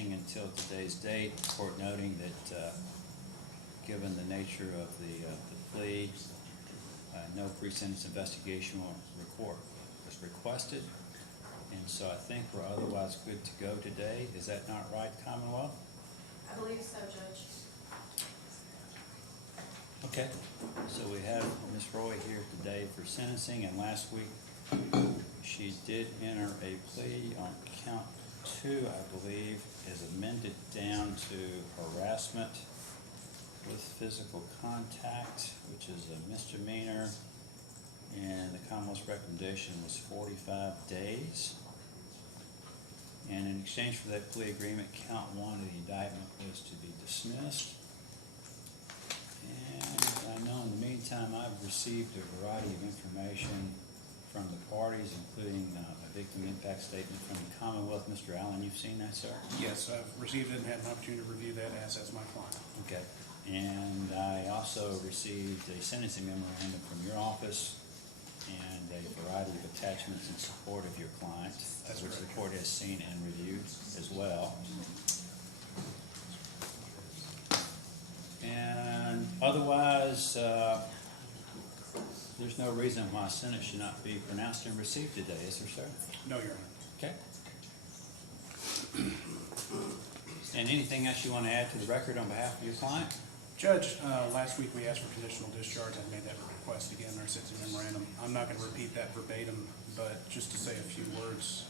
sentencing until today's date. The court noting that given the nature of the plea, no pre-sentence investigation was requested. And so I think we're otherwise good to go today. Is that not right, Commonwealth? I believe so, Judge. Okay, so we have Ms. Rohe here today for sentencing, and last week she did enter a plea on count 2, I believe, is amended down to harassment with physical contact, which is a misdemeanor, and the Commonwealth's recommendation was 45 days. And in exchange for that plea agreement, count 1 of the indictment was to be dismissed. And I know in the meantime I've received a variety of information from the parties, including a victim impact statement from the Commonwealth. Mr. Allen, you've seen that, sir? Yes, I've received it and had an opportunity to review that, as has my client. Okay. And I also received a sentencing memorandum from your office and a variety of attachments in support of your client, which the court has seen and reviewed as well. And otherwise, there's no reason why a sentence should not be pronounced and received today, is there, sir? No, Your Honor. Okay. And anything else you want to add to the record on behalf of your client? Judge, last week we asked for conditional discharge. I made that request again in our sentencing memorandum. I'm not going to repeat that verbatim, but just to say a few words.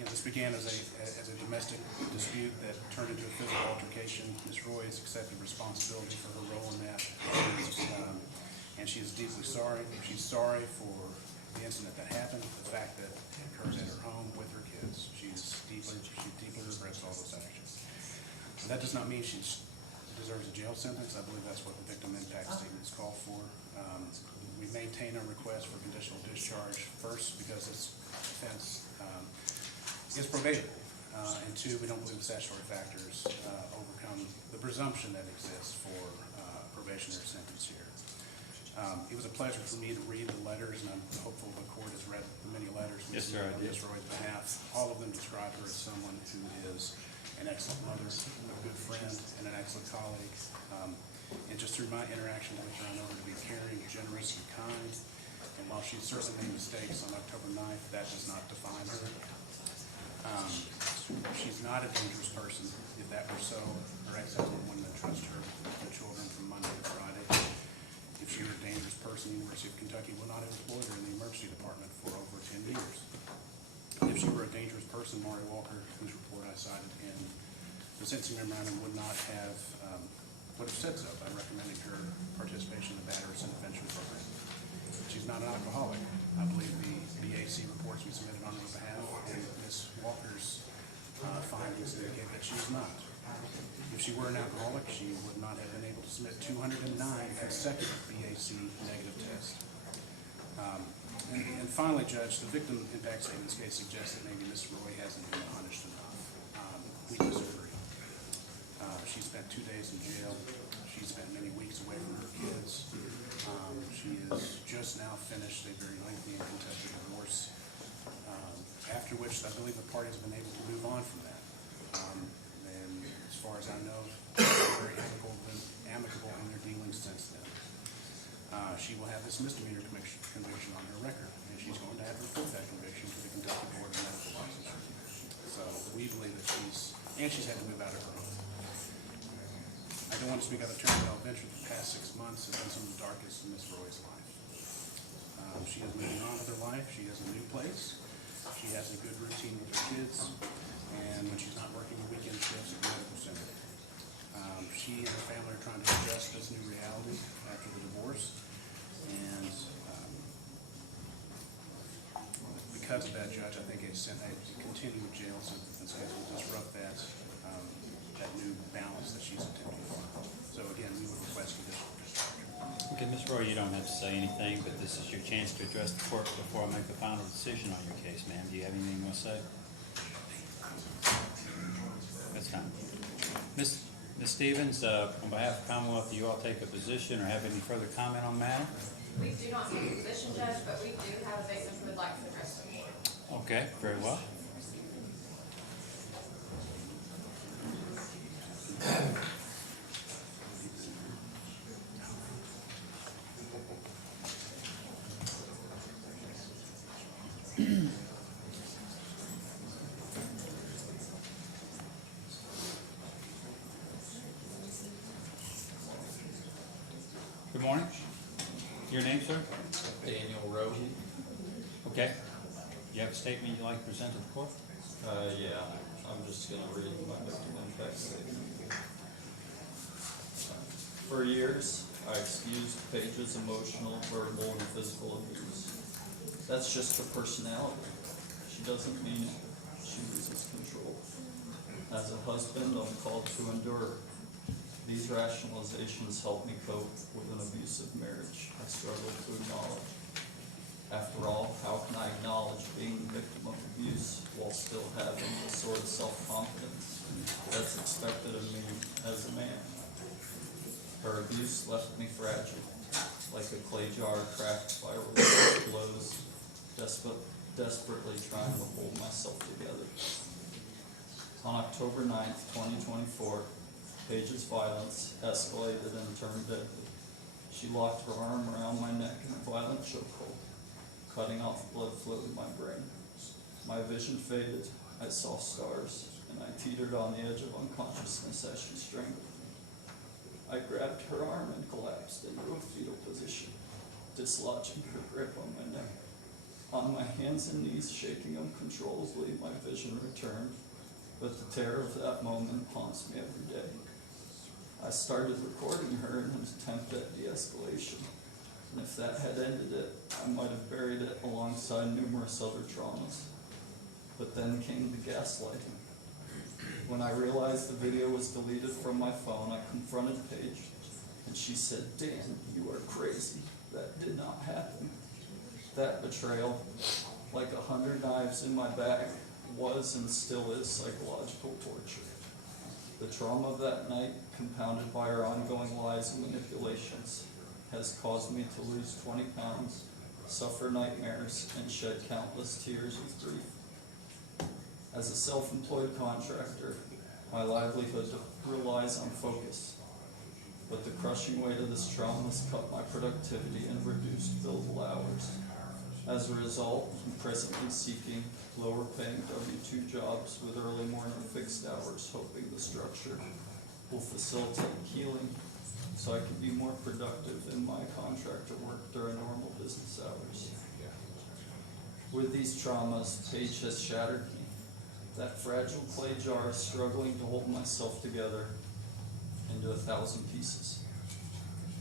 This began as a domestic dispute that turned into a physical altercation. Ms. Rohe has accepted responsibility for her role in that, and she is deeply sorry. She's sorry for the incident that happened, the fact that it occurred at her home with her kids. She deeply regrets all those actions. And that does not mean she deserves a jail sentence. I believe that's what the victim impact statements call for. We maintain our request for conditional discharge, first because this offense is probatable, and 2, we don't believe the statutory factors overcome the presumption that exists for probationary sentence here. It was a pleasure for me to read the letters, and I'm hopeful the court has read the many letters we Yes, sir, I on did. Ms. Rohe's behalf. All of them describe her as someone who is an excellent mother, a good friend, and an excellent colleague. And just through my interaction with her, I know her to be caring, generous, and kind. And while she's certainly made mistakes on October 9th, that does not define her. She's not a dangerous person. If that were so, her ex-husband wouldn't entrust her with the children from Monday to Friday. If she were a dangerous person, the University of Kentucky would not have employed her in the emergency department for over 10 years. If she were a dangerous person, Maury Walker, whose report I cited in the sentencing memorandum, would have said so by recommending her participation in the Battery Intervention Program. She's not an alcoholic. I believe the BAC reports we submitted on her behalf and Ms. Walker's findings indicate that she's not. If she were an alcoholic, she would not have been able to submit 209 consecutive BAC negative tests. And finally, Judge, the victim impact statement in this case suggests that maybe Ms. Rohe hasn't been punished enough. We disagree. She spent 2 days in jail. She spent many weeks away from her kids. She has just now finished a very lengthy and contested divorce, after which I believe the parties have been able to move on from that. And as far as I know, they're very amicable in their dealings since then. She will have this misdemeanor conviction on her record, and she's going to have to report that conviction to the Kentucky Board of Medical Licensure. So we believe that she's had to move out of her home. I don't want to speak out of turn, but I'll venture the past 6 months have been some of the darkest in Ms. Rohe's life. She is moving on with her life. She has a new place. She has a good routine with her kids, and when she's not working the weekend shifts at the medical center. She and her family are trying to adjust this new reality after the divorce, and because of that, Judge, I think a continued jail sentence will disrupt that new balance that she's attempting for. So again, we would request conditional discharge. Okay, Ms. Rohe, you don't have to say anything, but this is your chance to address the court before I make a final decision on your case, ma'am. Do you have anything you want to say? That's fine. Ms. Stevens, on behalf of Commonwealth, do you all take a position or have any further comment on the matter? We do not take a position, Judge, but we do have a victim who would like to address the board. Okay, very well. morning. Your name, sir? Daniel Rohe. Okay. You have a statement you'd like to present to the court? Yeah, I'm just gonna read my victim impact statement. For years, I excused Paige's emotional, verbal, and physical abuse. That's just her personality. She doesn't mean it. She loses control. As a husband, I'm called to endure. These rationalizations help me cope with an abusive marriage I struggle to acknowledge. After all, how can I acknowledge being the victim of abuse while still having the sort of self-confidence that's expected of me as a man? Her abuse left me fragile, like a clay jar cracked by relentless blows, desperately trying to hold myself together. On October 9th, 2024, Paige's violence escalated and turned deadly. She locked her arm around my neck in a violent chokehold, cutting off blood flow to my brain. My vision faded, I saw stars, and I teetered on the edge of unconsciousness as she strangled me. I grabbed her arm and collapsed into a fetal position, dislodging her grip on my neck. On my hands and knees, shaking uncontrollably, my vision returned, but the terror of that moment haunts me every day. I started recording her in an attempt at de-escalation, and if that had ended it, I might have buried it alongside numerous other traumas. But then came the gaslighting. When I realized the video was deleted from my phone, I confronted Paige, and she said, "Dan, you are crazy. That did not happen." That betrayal, like 100 knives in my back, was and still is psychological torture. The trauma of that night, compounded by her ongoing lies and manipulations, has caused me to lose 20 pounds, suffer nightmares, and shed countless tears of grief. As a self-employed contractor, my livelihood relies on focus, but the crushing weight of this trauma has cut my productivity and reduced billable hours. As a result, I'm presently seeking lower-paying W-2 jobs with early morning fixed hours, hoping the structure will facilitate healing so I can be more productive in my contractor work during normal business hours. With these traumas, Paige has shattered me. That fragile clay jar is struggling to hold myself together into 1,000 pieces.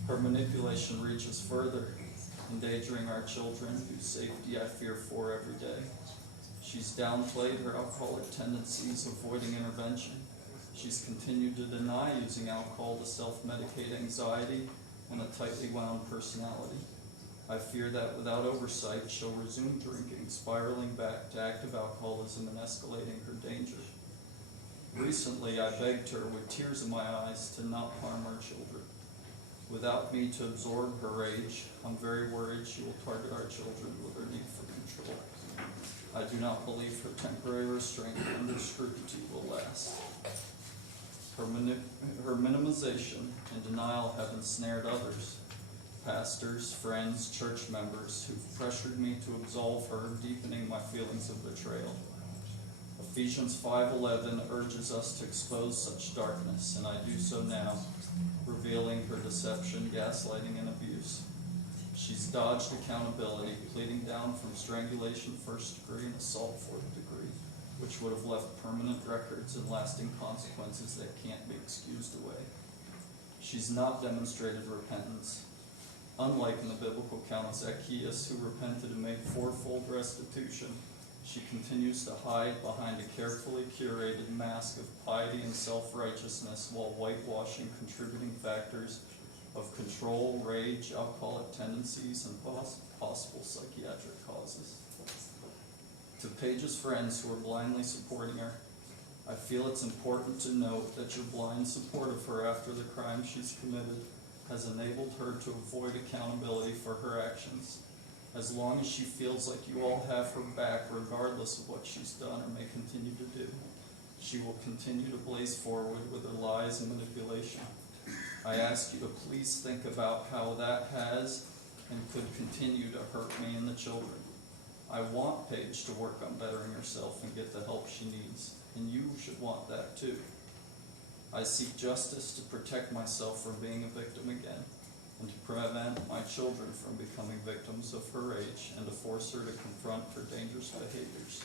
Her manipulation reaches further, endangering our children, whose safety I fear for every day. She's downplayed her alcoholic tendencies, avoiding intervention. She's continued to deny using alcohol to self-medicate anxiety and a tightly wound personality. I fear that without oversight, she'll resume drinking, spiraling back to active alcoholism and escalating her danger. Recently, I begged her with tears in my eyes to not harm our children. Without me to absorb her rage, I'm very worried she will target our children with her need for control. I do not believe her temporary restraint under scrutiny will last. Her minimization and denial have ensnared others, pastors, friends, church members, who've pressured me to absolve her, deepening my feelings of betrayal. Ephesians 5:11 urges us to expose such darkness, and I do so now, revealing her deception, gaslighting, and abuse. She's dodged accountability, pleading down from strangulation 1st degree and assault 4th degree, which would have left permanent records and lasting consequences that can't be excused away. She's not demonstrated repentance. Unlike in the biblical account of Zacchaeus, who repented and made fourfold restitution, she continues to hide behind a carefully curated mask of piety and self-righteousness while whitewashing contributing factors of control, rage, alcoholic tendencies, and possible psychiatric causes. To Paige's friends who are blindly supporting her, I feel it's important to note that your blind support of her after the crime she's committed has enabled her to avoid accountability for her actions. As long as she feels like you all have her back regardless of what she's done or may continue to do, she will continue to blaze forward with her lies and manipulation. I ask you to please think about how that has and could continue to hurt me and the children. I want Paige to work on bettering herself and get the help she needs, and you should want that too. I seek justice to protect myself from being a victim again, and to prevent my children from becoming victims of her rage and to force her to confront her dangerous behaviors.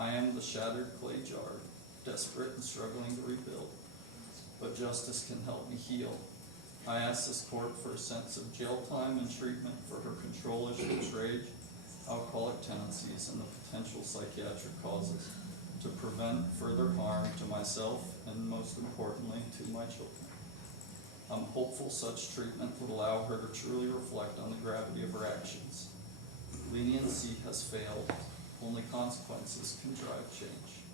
I am the shattered clay jar, desperate and struggling to rebuild, but justice can help me heal. I ask this court for a sense of jail time and treatment for her control issues, rage, alcoholic tendencies, and the potential psychiatric causes to prevent further harm to myself and, most importantly, to my children. I'm hopeful such treatment would allow her to truly reflect on the gravity of her actions. Leniency has failed. Only consequences can drive change.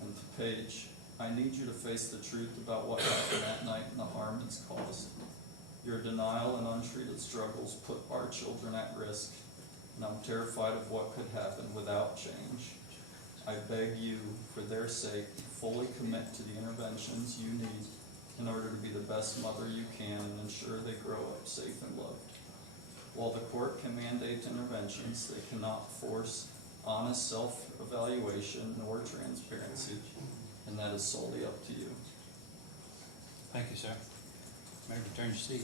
And to Paige, I need you to face the truth about what happened that night and the harm it's caused. Your denial and untreated struggles put our children at risk, and I'm terrified of what could happen without change. I beg you, for their sake, fully commit to the interventions you need in order to be the best mother you can and ensure they grow up safe and loved. While the court can mandate interventions, they cannot force honest self-evaluation nor transparency, and that is solely up to you. Thank you, sir. May I return your seat?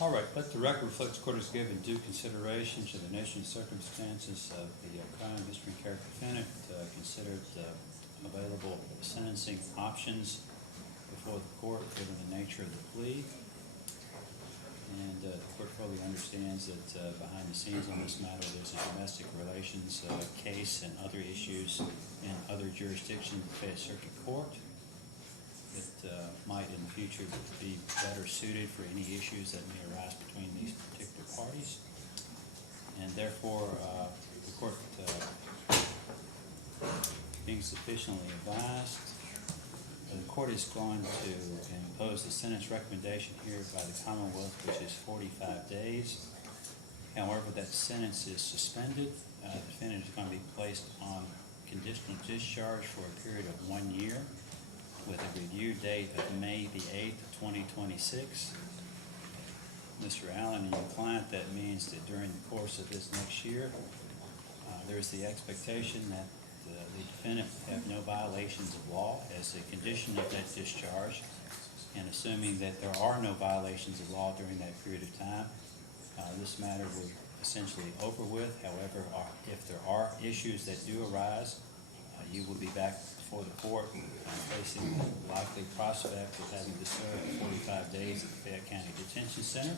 All right, let the record reflect the court has given due consideration to the nature and circumstances of the crime, history, and character defendant, considered available sentencing options before the court, given the nature of the plea. And the court fully understands that behind the scenes on this matter, there's a domestic relations case and other issues in other jurisdictions of the Fayette Circuit Court that might in the future be better suited for any issues that may arise between these particular parties. And therefore, the court being sufficiently advised, the court is going to impose the sentence recommendation here by the Commonwealth, which is 45 days. However, that sentence is suspended. The defendant is going to be placed on conditional discharge for a period of 1 year with a review date of May the 8th, 2026. Mr. Allen and your client, that means that during the course of this next year, there's the expectation that the defendant have no violations of law as a condition of that discharge, and assuming that there are no violations of law during that period of time, this matter will essentially over with. However, if there are issues that do arise, you will be back before the court facing the likely prospect of having to serve 45 days at the Fayette County Detention Center.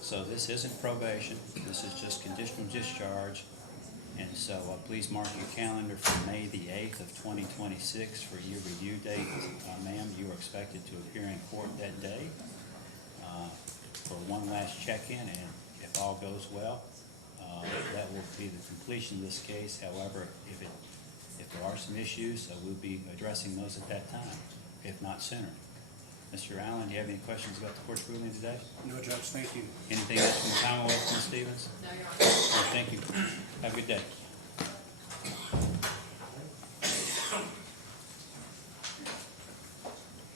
So this isn't probation, this is just conditional discharge. And so please mark your calendar for May the 8th of 2026 for your review date. Ma'am, you are expected to appear in court that day for one last check-in, and if all goes well, that will be the completion of this case. However, if there are some issues, we'll be addressing those at that time, if not sooner. Mr. Allen, do you have any questions about the court's ruling today? No, Judge, thank you. Anything else from the Commonwealth, Ms. Stevens? No, Your Honor. Thank you. Have a good day.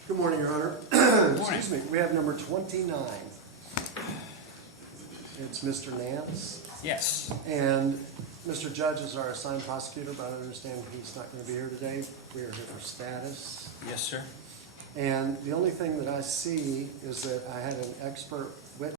Good morning, Your Honor. Good morning. Excuse me, we have number 29. It's Mr. Nance, Yes. and Mr. Judge is our assigned prosecutor, but I understand he's not going to be here today. We are here for status. Yes, sir. And the only thing that I see is that I had an expert